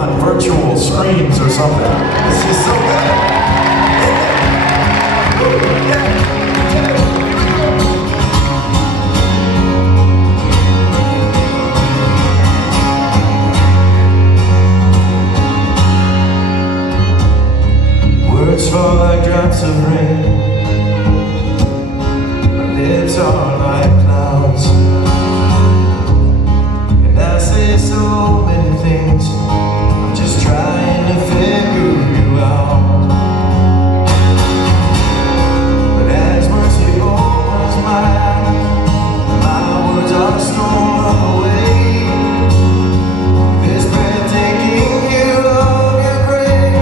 on virtual screens or something. It's just so bad. Words fall like drops of rain. My lips are like clouds, and I say so many things. I'm just trying to figure you out. But as mercy opens my eyes, my words are stolen away. This breath taking you on your grave.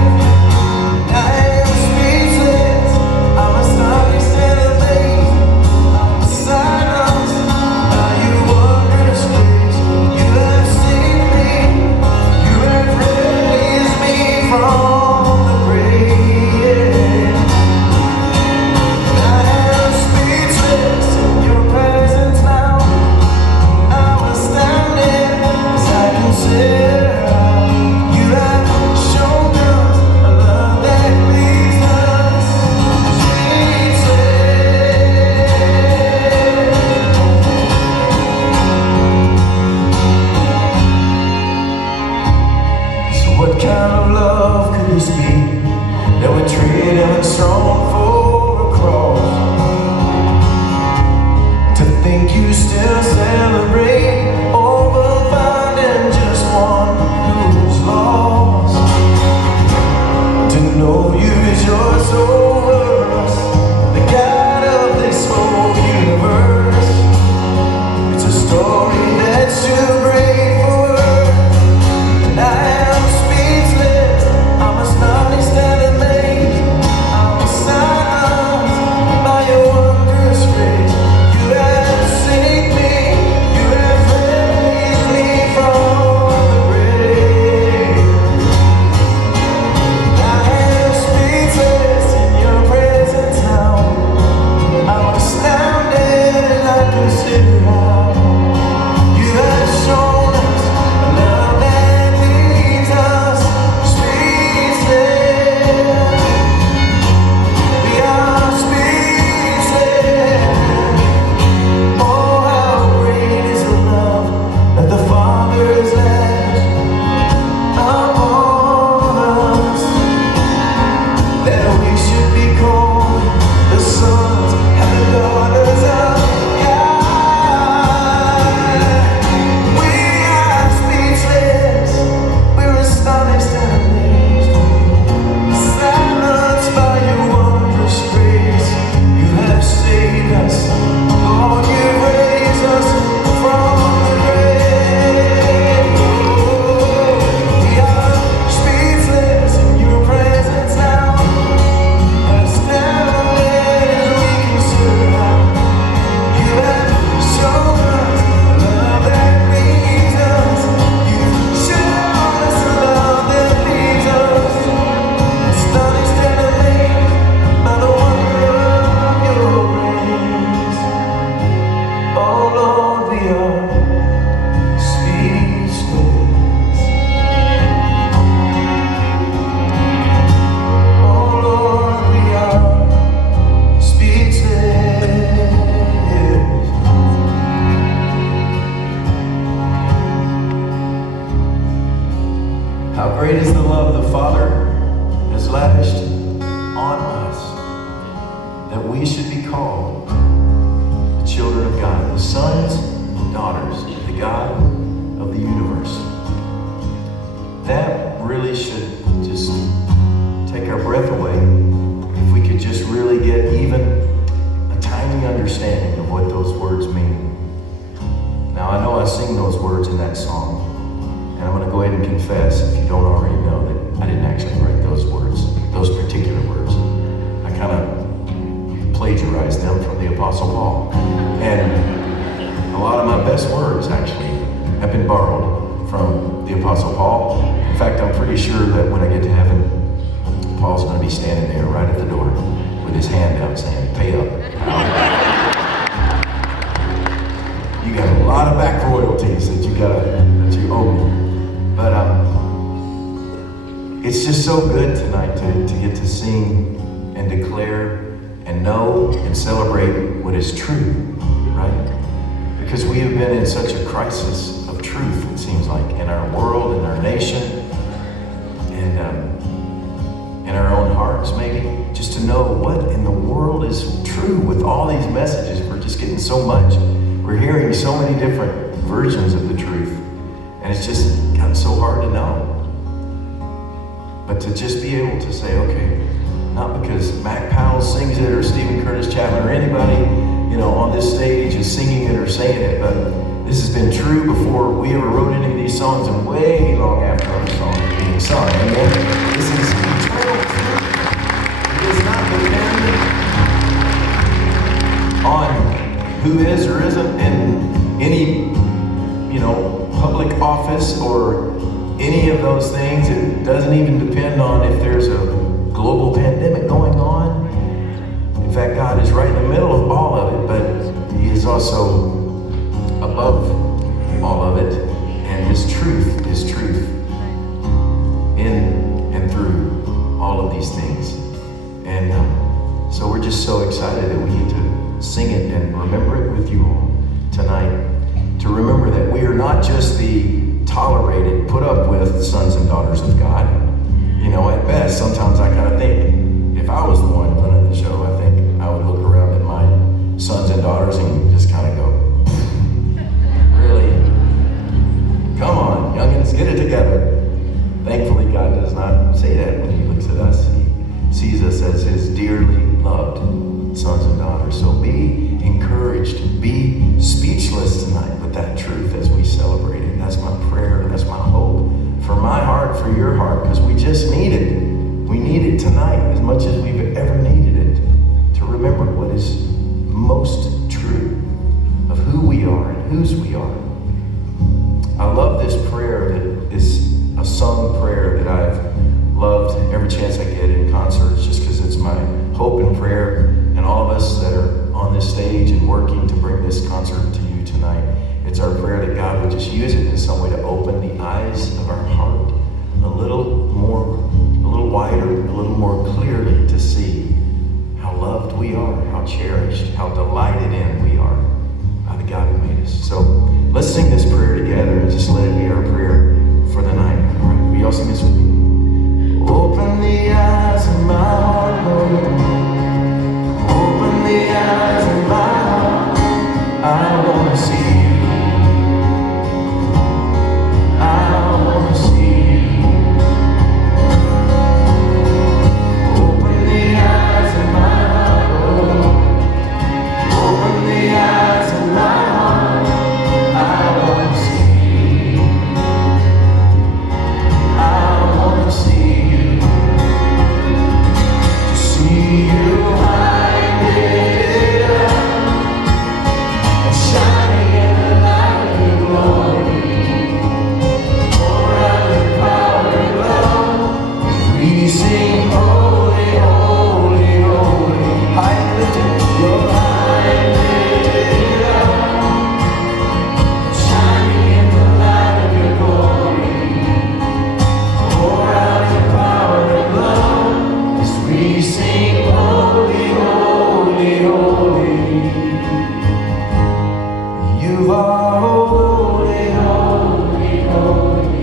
I am speechless. I'm astonished and amazed. I'm silenced by your wondrous grace. You have saved me. You have raised me from the grave. I am speechless in your presence now. I'm astounded as I consider how you have shown us a love that leaves us speechless. So what kind of love could this be that would trade heaven strong for a cross? To think you still celebrate over finding just one who's lost. To know you is yours over us, the God of this whole universe. It's a story that's too great for words, and I am speechless. I'm astonished and amazed. I'm silenced by your wondrous grace. You have saved me. You have raised me from the grave. I am speechless in your presence now. I'm astounded as I consider how you have shown us a love that leaves us speechless. We are speechless. Oh, how great is the love that the Father has lavished upon us, that we should be called the sons and the daughters of God. We are speechless. We're astonished and amazed, silenced by your wondrous grace. You have saved us. Lord, you raised us from the grave. We are speechless in your presence now. Astounded as we consider how you have shown us a love that leads us. You've shown us a love that leads us. Astonished and amazed by the wonder of your grace. Oh Lord, we are speechless. Oh Lord, we are speechless. How great is the love the Father has lavished on us, that we should be called the children of God, the sons and daughters of the God of the universe. That really should just take our breath away if we could just really get even a tiny understanding of what those words mean. Now, I know I sing those words in that song, and I'm going to go ahead and confess, if you don't already know, that I didn't actually write those words, those particular words. I kind of plagiarized them from the Apostle Paul. And a lot of my best words, actually, have been borrowed from the Apostle Paul. In fact, I'm pretty sure that when I get to heaven, Paul's going to be standing there right at the door with his hand out saying, "Pay up." You got a lot of back royalties that you owe me. But it's just so good tonight to get to sing and declare and know and celebrate what is true, right? Because we have been in such a crisis of truth, it seems like, in our world, in our nation, and in our own hearts, maybe. Just to know what in the world is true with all these messages. We're just getting so much. We're hearing so many different versions of the truth. And it's just gotten so hard to know. But to just be able to say, okay, not because Mac Powell sings it or Stephen Curtis Chapman or anybody, on this stage is singing it or saying it, but this has been true before we ever wrote any of these songs and way long after other songs were being sung. Amen? This is eternal truth. It does not depend on who is or isn't in any, public office or any of those things. It doesn't even depend on if there's a global pandemic going on. In fact, God is right in the middle of all of it, but He is also above all of it. And His truth is truth in and through all of these things. And so we're just so excited that we get to sing it and remember it with you all tonight. To remember that we are not just the tolerated, put up with sons and daughters of God. At best, sometimes I kind of think, if I was the one running the show, I think I would look around at my sons and daughters and just kind of go, really? Come on, youngins, get it together. Thankfully, God does not say that when He looks at us. He sees us as His dearly loved sons and daughters. So be encouraged, be speechless tonight with that truth as we celebrate it. That's my prayer, that's my hope for my heart, for your heart, because we just need it. We need it tonight as much as we've ever needed it, to remember what is most true of who we are and whose we are. I love this prayer that is a sung prayer that I've loved every chance I get in concerts, just because it's my hope and prayer, and all of us that are on this stage and working to bring this concert to you tonight. It's our prayer that God would just use it in some way to open the eyes of our heart a little wider, a little more clearly, to see how loved we are, how cherished, how delighted in we are by the God who made us. So let's sing this prayer together and just let it be our prayer for the night. All right, will you all sing this with me? Open the eyes of my heart, Lord. Open the eyes of my heart. I want to see you. I want to see you. Open the eyes of my heart, Lord. Open the eyes of my heart. I want to see you. I want to see you. To see you high and lifted up, and shining in the light of your glory. Pour out your power and love. We sing holy, holy, holy. High and lifted, you're high and lifted up, shining in the light of your glory. Pour out your power and love as we sing holy, holy, holy. You are holy, holy, holy.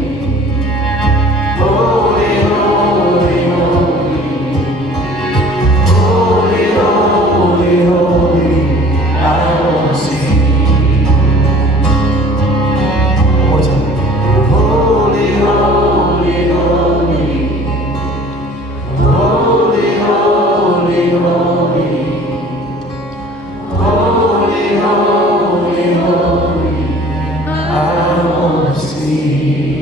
Holy, holy, holy. Holy, holy, holy. I want to see you. One more time. Holy, holy, holy. Holy, holy, holy. Holy, holy, holy. I want to see you.